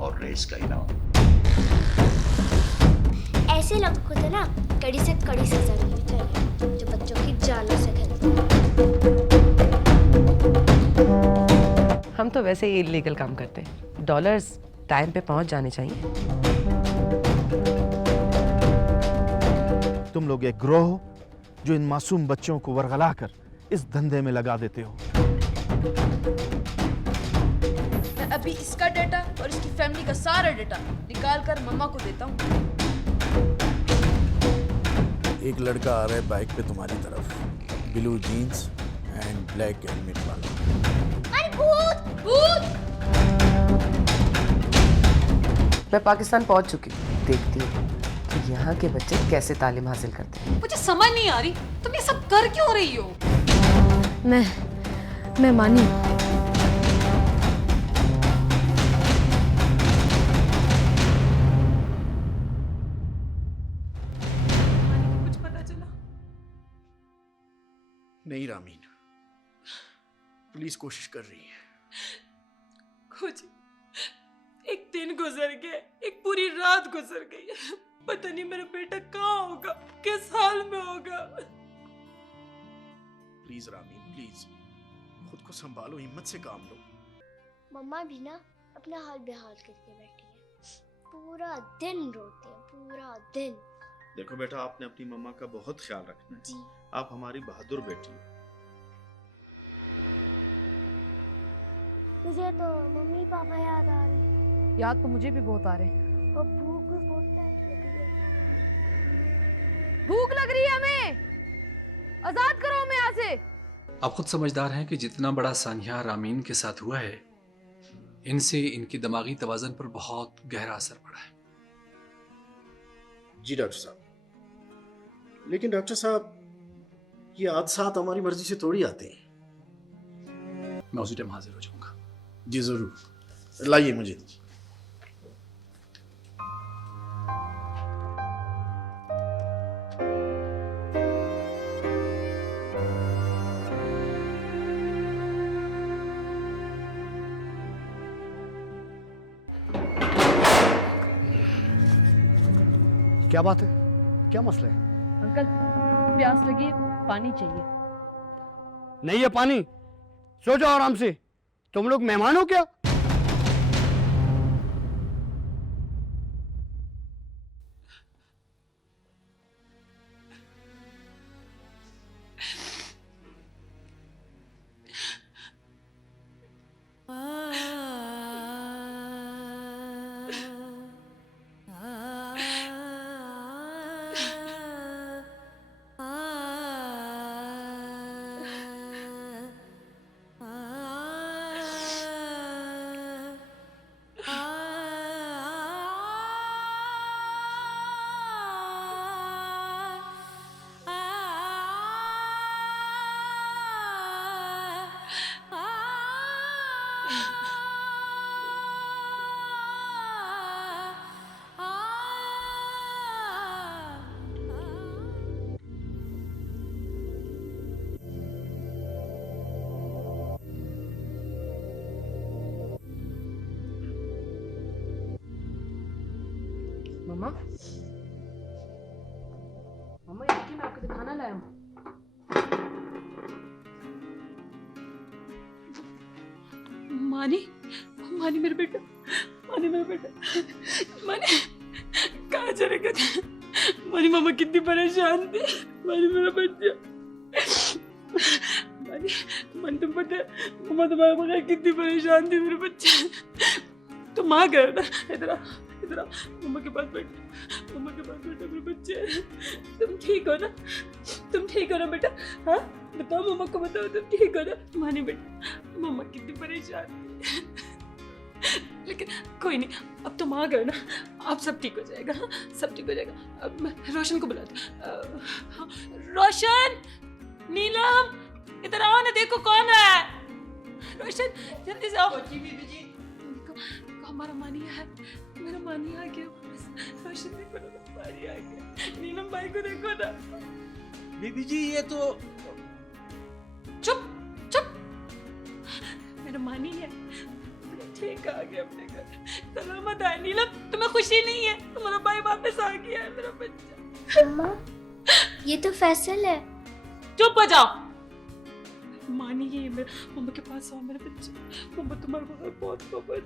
और रेस का इनाम। ऐसे लोगों को तो ना कड़ी से कड़ी सजा मिलनी चाहिए जो बच्चों की जानों से खेलते हैं। हम तो वैसे ही इलीगल काम करते हैं। डॉलर्स टाइम पे पहुंच जाने चाहिए। तुम लोग एक गिरोह हो जो इन मासूम बच्चों को वरगला कर इस धंधे में लगा देते हो। मैं अभी इसका डेटा और इसकी फैमिली का सारा डेटा निकाल कर मम्मा को देता हूँ। एक लड़का आ रहा है बाइक पे तुम्हारी तरफ, blue jeans and black helmet वाला। अरे भूत भूत! मैं पाकिस्तान पहुंच चुकी हूँ। देखती हूँ कि यहाँ के बच्चे कैसे तालीम हासिल करते हैं। मुझे समझ नहीं आ रही तुम ये सब कर क्यों रही हो। मैं मानी। कुछ पता चला? नहीं रामीन, पुलिस कोशिश कर रही है। कुछ एक दिन गुजर गया, एक पूरी रात गुजर गई, पता नहीं मेरा बेटा कहाँ होगा, किस हाल में होगा। प्लीज रामीन प्लीज, खुद को संभालो, हिम्मत से काम लो। मम्मा भी ना अपना हाल बेहाल करके बैठी है, पूरा दिन रोती है, पूरा दिन। देखो बेटा, आपने अपनी मम्मा का बहुत ख्याल रखना है। जी। आप हमारी बहादुर बेटी हो। मुझे तो मम्मी पापा याद आ रहे हैं। याद तो मुझे भी बहुत आ रहे हैं। और भूख भी बहुत तेज लगी है। भूख लग रही है हमें, आजाद करो हमें यहाँ से। आप खुद समझदार हैं कि जितना बड़ा सानिया रामीन के साथ हुआ है, इनसे इनकी दिमागी तवाज़ुन पर बहुत गहरा असर पड़ा है। जी डॉक्टर साहब, लेकिन डॉक्टर साहब ये हादसात हमारी मर्जी से थोड़ी आते हैं। मैं उसी टाइम हाजिर हो जाऊंगा। जी जरूर, लाइए मुझे। क्या बात है, क्या मसला है? अंकल प्यास लगी है, पानी चाहिए। नहीं है पानी, सो जाओ आराम से। तुम लोग मेहमान हो क्या? मम्मा, मम्मा ये देखिए, मैं आपके लिए खाना लाया हूँ। मानी, मानी मेरा बेटा, मानी मेरा बेटा, मानी कहाँ चले गए? मानी मम्मा कितनी परेशान थी, मानी मेरा बच्चा। मानी, मन तुम पता है मम्मा तुम्हारे बगैर कितनी परेशान थी मेरे बच्चे। तुम आ गए ना, इधर आ, इधर आ, मम्मा के पास बैठ, मम्मा के पास बैठो मेरे बच्चे। तुम ठीक हो ना? तुम ठीक हो ना बेटा? हाँ बताओ, मम्मा को बताओ, तुम ठीक हो ना? मानी बेटा, मम्मा कितनी परेशान थी, लेकिन कोई नहीं, अब तुम आ गए ना, अब सब ठीक हो जाएगा। हाँ सब ठीक हो जाएगा। अब मैं रोशन को बुलाती हूँ। हाँ, रोशन, नीलम, इधर आओ ना, देखो कौन है। रोशन जल्दी से आओ। देखो हमारा मानी है, मेरा मानी आ गया। रोशन देखो ना, मानी आ गया। नीलम भाई को देखो ना। बीबी जी ये तो चुप चुप, मेरा मानी है, ठीक आ गया अपने घर, सलामत आया। नीलम तुम्हें खुशी नहीं है? तुम्हारा भाई वापस आ गया है, मेरा बच्चा। मम्मा ये तो फैसल है। चुप हो जाओ। मानी ये मेरे मम्मा के पास आओ मेरे बच्चे। मम्मा तुम्हारे बगैर बहुत मोहब्बत।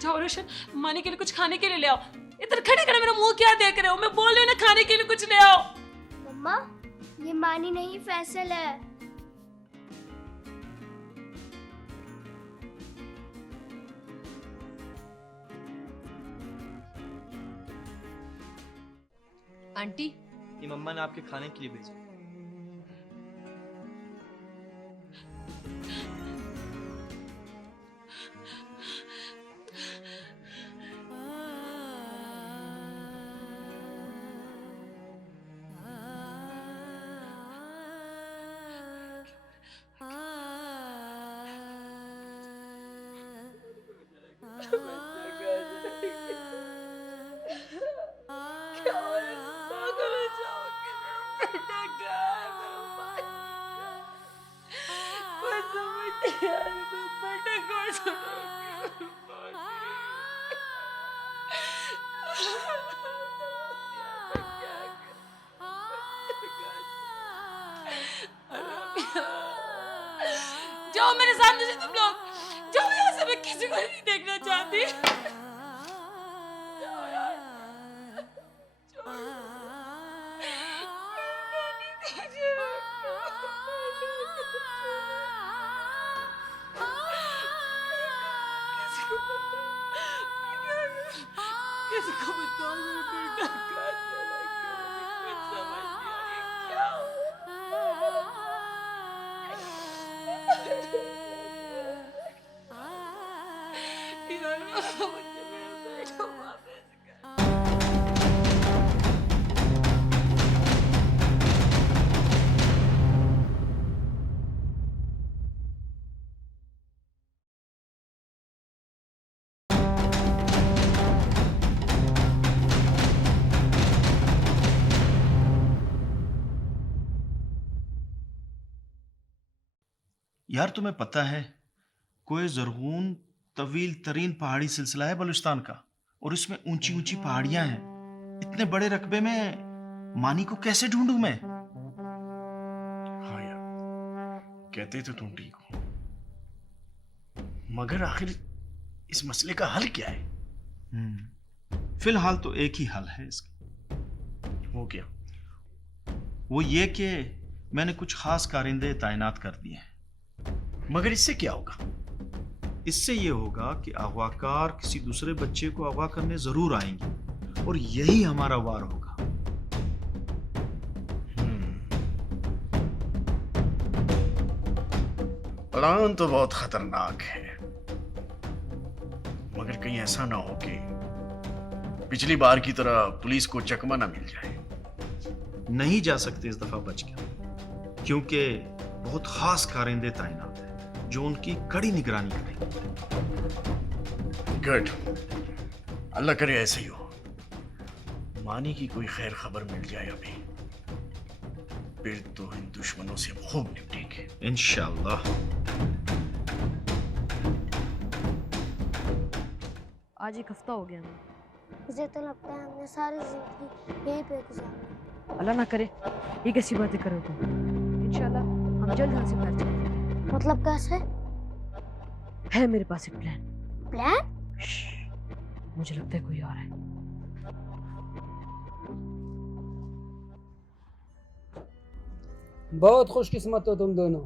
जाओ रोशन, मानी के लिए कुछ खाने के लिए ले आओ। इधर खड़े खड़े मेरा मुंह क्या देख रहे हो? मैं बोल रही हूं ना खाने के लिए कुछ ले आओ। मम्मा ये मानी नहीं फैसल है। आंटी ये मम्मा ने आपके खाने के लिए भेजा। जाओ मेरे सामने से तुम लोग, जाओ यहाँ से। मैं किसी को नहीं देखना चाहती। जाओ यार, छोड़ो। किसी को बताओ मेरा बेटा कहाँ चला गया? मुझे कुछ समझ नहीं आ रही क्या हुआ। यार तुम्हें पता है कोई ज़रगून तवील तरीन पहाड़ी सिलसिला है बलूचिस्तान का, और इसमें ऊंची ऊंची पहाड़ियां हैं। इतने बड़े रकबे में मानी को कैसे ढूंढूं मैं? हाँ यार, कहते तो तुम ठीक हो, मगर आखिर इस मसले का हल क्या है? फिलहाल तो एक ही हल है इसका। वो क्या? वो ये कि मैंने कुछ खास कारिंदे तैनात कर दिए हैं। मगर इससे क्या होगा? इससे ये होगा कि अगवाकार किसी दूसरे बच्चे को अगवा करने जरूर आएंगे और यही हमारा वार होगा। प्लान तो बहुत खतरनाक है, मगर कहीं ऐसा ना हो कि पिछली बार की तरह पुलिस को चकमा ना मिल जाए। नहीं जा सकते इस दफा बच के, क्योंकि बहुत खास कारिंदे तैनात हैं जो उनकी कड़ी निगरानी करेंगे। गुड, अल्लाह करे ऐसे ही हो। मानी की कोई खैर खबर मिल जाए अभी, फिर तो इन दुश्मनों से खूब निपटेंगे इंशाअल्लाह। आज एक हफ्ता हो गया। मुझे तो लगता है हमने सारी जिंदगी यहीं पे गुजारी। अल्लाह ना करे ये कैसी बातें करो तुम। इंशाल्लाह हम जल्द यहाँ से बाहर चलेंगे। मतलब कैसे? है मेरे पास एक प्लान। प्लान? मुझे लगता है कोई और है। बहुत खुशकिस्मत हो तुम दोनों,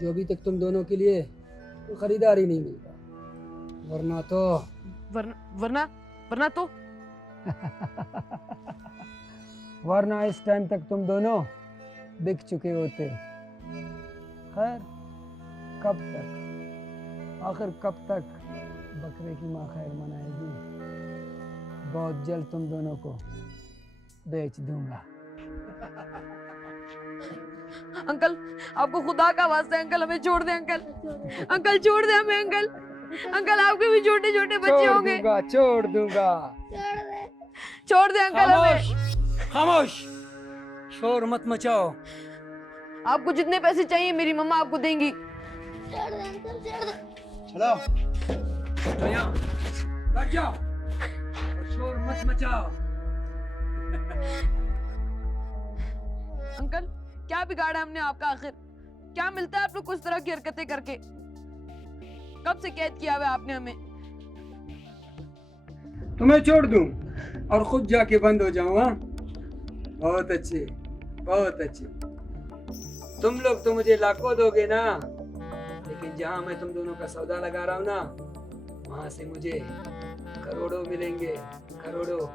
जो अभी तक तुम दोनों के लिए कोई खरीदार ही नहीं मिलता, वरना तो वरना तो वरना इस टाइम तक तुम दोनों बिक चुके होते। खैर कब तक, आखिर कब तक बकरे की माँ खैर मनाएगी। बहुत जल्द तुम दोनों को बेच दूंगा। अंकल आपको खुदा का वास्ता है अंकल, हमें छोड़ दे अंकल। अंकल छोड़ दे हमें अंकल। अंकल आपके भी छोटे छोटे बच्चे होंगे। छोड़ दूंगा। छोड़ दे अंकल हमें। खामोश, शोर मत मचाओ। आपको जितने पैसे चाहिए मेरी मम्मा आपको देंगी। छोड़ दे अंकल, छोड़ दे। चलो यहाँ बैठ जाओ, शोर मत मचाओ। अंकल क्या बिगाड़ा हमने आपका आखिर? क्या मिलता है आप लोग को इस तरह की हरकतें करके? कब से कैद किया हुआ है आपने हमें? तुम्हें छोड़ दूं और खुद जाके बंद हो जाऊं? हाँ, बहुत अच्छे, बहुत अच्छे। तुम लोग तो मुझे लाखों दोगे ना, लेकिन जहां मैं तुम दोनों का सौदा लगा रहा हूं ना, वहां से मुझे करोड़ों मिलेंगे, करोड़ों।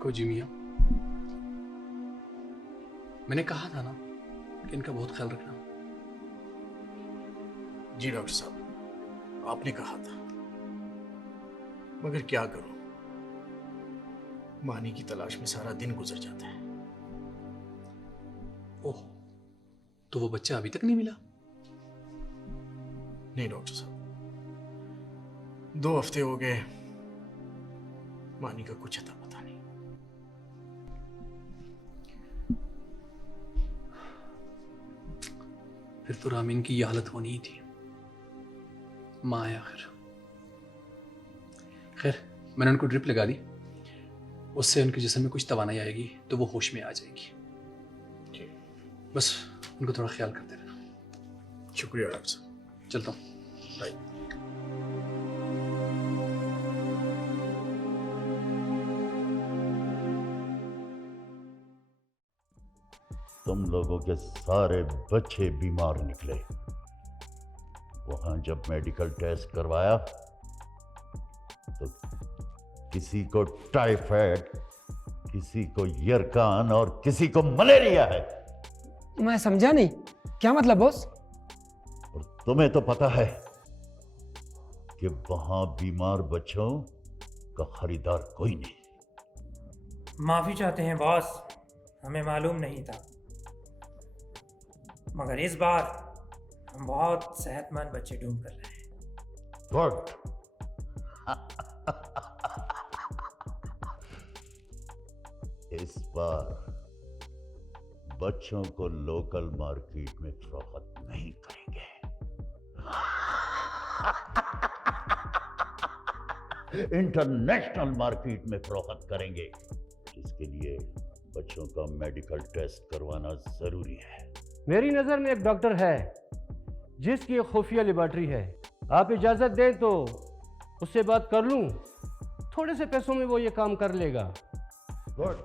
खोजी मियाँ, मैंने कहा था ना कि इनका बहुत ख्याल रखना। जी डॉक्टर साहब, आपने कहा था, मगर क्या करूं, मानी की तलाश में सारा दिन गुजर जाता है। ओह, तो वो बच्चा अभी तक नहीं मिला? नहीं डॉक्टर साहब, 2 हफ्ते हो गए, मानी का कुछ अता पता नहीं। फिर तो रामीन की ये हालत होनी ही थी। माँ आया आखिर। खैर, मैंने उनको ड्रिप लगा दी, उससे उनके जिस्म में कुछ तवानाई आएगी तो वो होश में आ जाएगी। बस उनको थोड़ा ख्याल करते रहना। शुक्रिया डॉक्टर साहब, चलता हूँ। बाय। तुम लोगों के सारे बच्चे बीमार निकले। वहां जब मेडिकल टेस्ट करवाया तो किसी को टाइफाइड, किसी को यरकान और किसी को मलेरिया है। मैं समझा नहीं, क्या मतलब बॉस? और तुम्हें तो पता है कि वहां बीमार बच्चों का खरीदार कोई नहीं। माफी चाहते हैं बॉस, हमें मालूम नहीं था, मगर इस बार हम बहुत सेहतमंद बच्चे ढूंढ कर रहे हैं। गुड। इस बार बच्चों को लोकल मार्केट में फरोख्त नहीं करेंगे। इंटरनेशनल मार्केट में फरोख्त करेंगे, जिसके लिए बच्चों का मेडिकल टेस्ट करवाना जरूरी है। मेरी नज़र में एक डॉक्टर है जिसकी एक खुफिया लेबॉर्ट्री है। आप इजाज़त दें तो उससे बात कर लूं, थोड़े से पैसों में वो ये काम कर लेगा। गुड।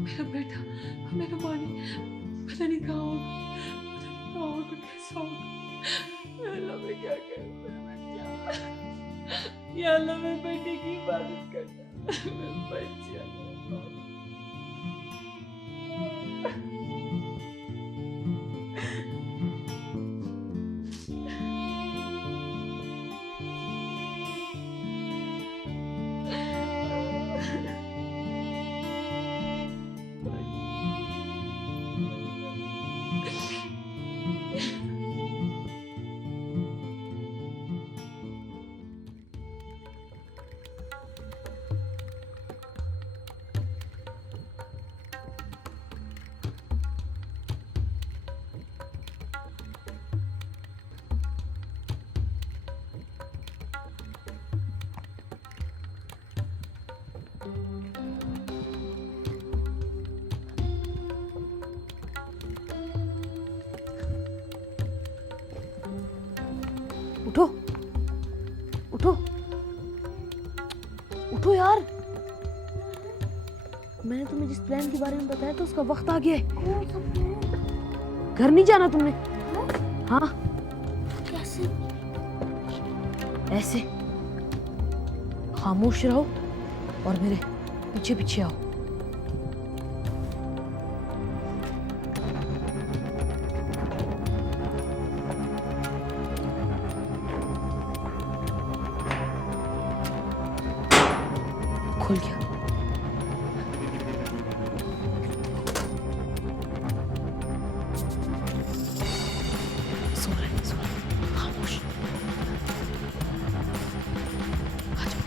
मेरा बेटा, मेरा मानी, पता नहीं कहाँ होगा, पता नहीं कहाँ होगा, कैसा होगा। अल्लाह मैं क्या करूँ मेरे बच्चा, या अल्लाह मेरे बेटे की इबादत करना, मेरे बच्चा। उठो उठो उठो यार, मैंने तुम्हें जिस प्लान के बारे में बताया था उसका वक्त आ गया है। घर नहीं जाना तुमने? हाँ। कैसे? ऐसे खामोश रहो और मेरे पीछे पीछे आओ। खुल गया। सो रहे खामोश। आ जाओ।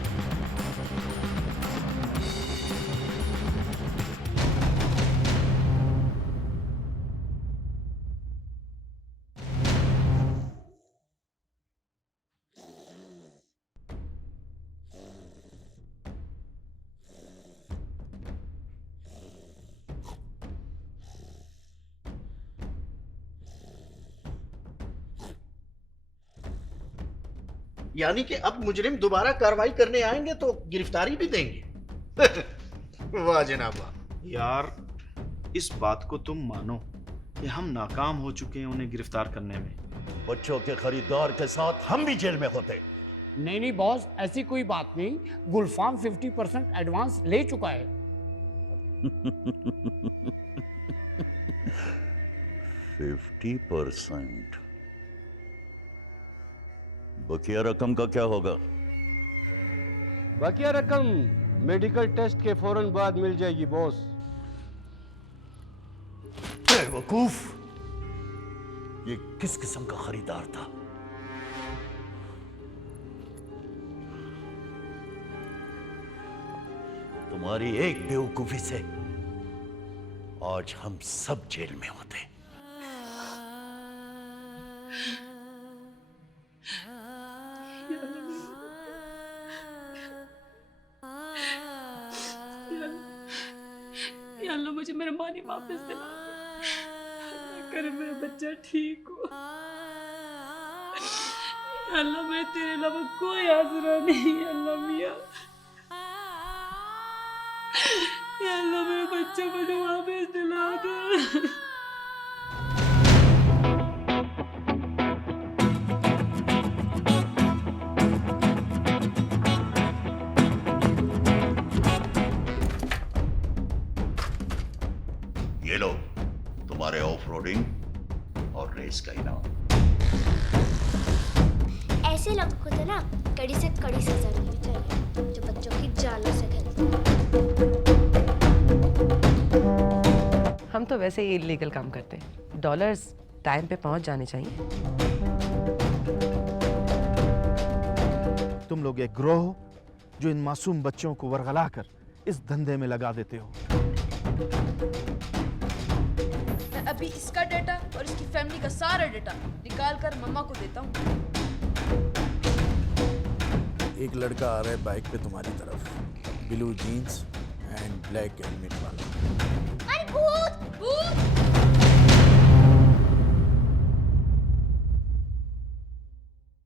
यानी कि अब मुजरिम दोबारा कार्रवाई करने आएंगे तो गिरफ्तारी भी देंगे। वाह जनाब वाह। यार इस बात को तुम मानो कि हम नाकाम हो चुके हैं उन्हें गिरफ्तार करने में। बच्चों के खरीदार के साथ हम भी जेल में होते। नहीं नहीं बॉस, ऐसी कोई बात नहीं। गुलफाम 50% एडवांस ले चुका है। 50%? बकिया रकम का क्या होगा? बकिया रकम मेडिकल टेस्ट के फौरन बाद मिल जाएगी बॉस। बेवकूफ, ये किस किस्म का खरीदार था? तुम्हारी एक बेवकूफी से आज हम सब जेल में होते। या अल्लाह मुझे मेरा मानी वापस दिला दे। अल्लाह करे मेरा बच्चा ठीक हो। या अल्लाह मैं तेरे अलावा कोई आसरा नहीं। अल्लाह मियाँ, या अल्लाह मेरा बच्चा मुझे वापस दिला दे। ये लो तुम्हारे ऑफ रोडिंग और रेस का इनाम। ऐसे लोगों को तो ना कड़ी से कड़ी सजा मिलनी चाहिए जो बच्चों की जानों से खेलते हैं। हम तो वैसे ही इलीगल काम करते हैं। डॉलर्स टाइम पे पहुंच जाने चाहिए। तुम लोग एक गिरोह हो जो इन मासूम बच्चों को वरगला कर इस धंधे में लगा देते हो। मैं अभी इसका डेटा और इसकी फैमिली का सारा डेटा निकाल कर मम्मा को देता हूँ। एक लड़का आ रहा है बाइक पे तुम्हारी तरफ, blue jeans and black helmet वाला। अरे भूत भूत